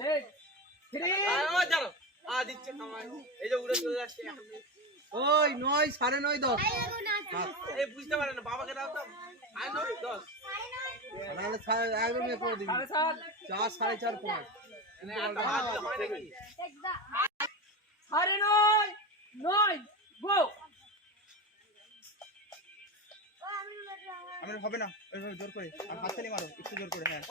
late 3 চলো দিচ্ছে কামাই এই যে উড়ে চলে যাচ্ছে ওই 9 9:30 10 এই বুঝতে পারে না বাবাকে দাও তো 9 10 তাহলে একদম এ করে দিবি 7:30 4 4:30 5 9 গো আমি হবে না জোর করে আর হাততালি মারো একটু জোর করে হ্যাঁ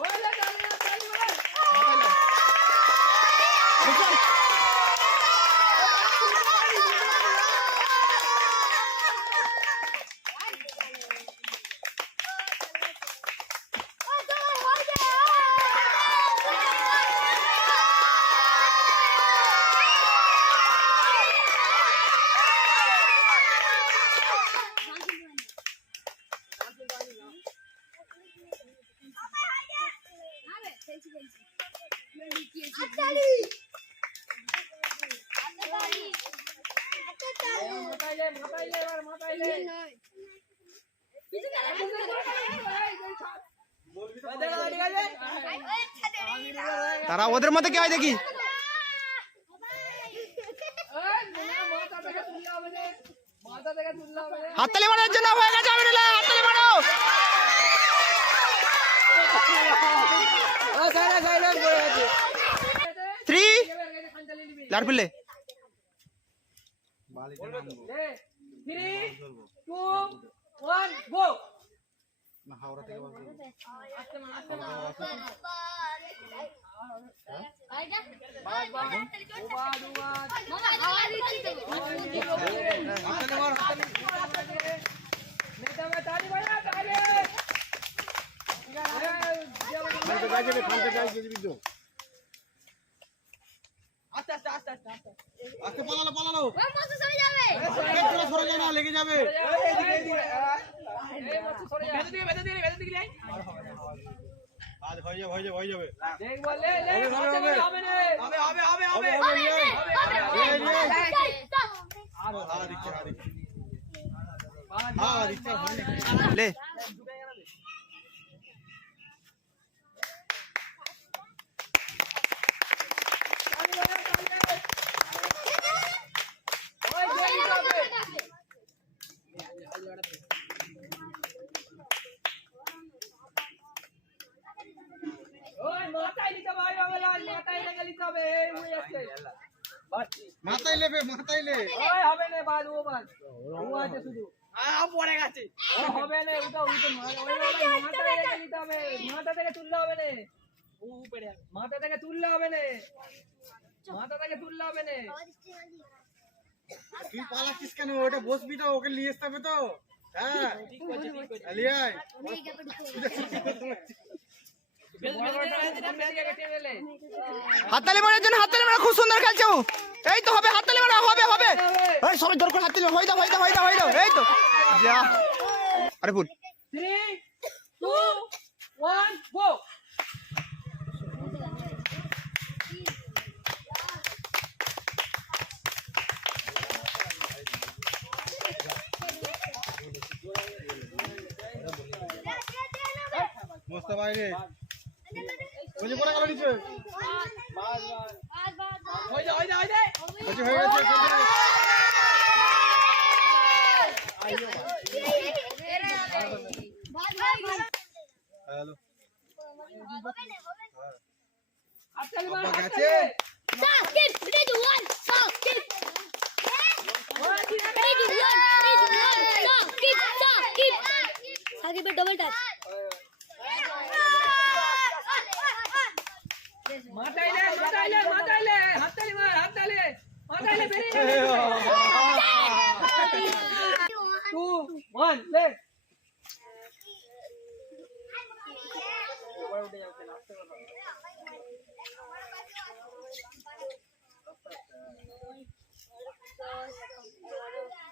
তারা ওদের মধ্যে কি হয় দেখি হাততালি মারার জন্য হয়ে গেছে হাততালি মারো থ্রি লার পিলে 3 2 1 গো না হাওড়া থেকে পালালো সরে যাও না লেগে যাবে আজ হয়ে যাবে দেখ বলে হবে লে মাথায় লেবে হবে না বাদ ও বাদ ও আছে শুধু পড়ে গেছে হবে না ওটা মাথায় রেখে নিতে হবে মাথা থেকে তুললে হবে না মাথা থেকে তুললে হবে না তুই পালাচ্ছিস কেন ওটা বসবি তো ওকে নিয়ে আসতে হবে তো হ্যাঁ আলিয়াই হাততালি মারার জন্য হাততালি মারা খুব সুন্দর খেলছো এই তো হবে হাততালি মারা হবে এই সবাই জোর করে হাততালি হয়ে দাও এই তো যা আরে ভুল 3 2 1 গো মোস্তা বাইরে বুঝে পড়ে গেল নিচে হয়ে যা হয়ে গেছে হ্যালো হাততালি মার গেছে डबल टच মাথাইলে হাততালি বেরিয়ে 2 1 লে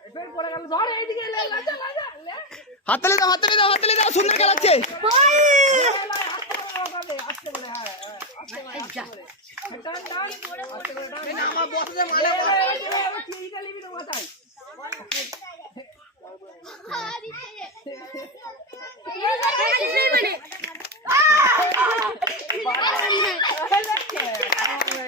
এবার পড়ে গেল ধর এইদিকে লে হাততালি দাও সুন্দর খেলাচ্ছে আমার বসে মালে ঠিক আছে লিবি তো মাথায় ये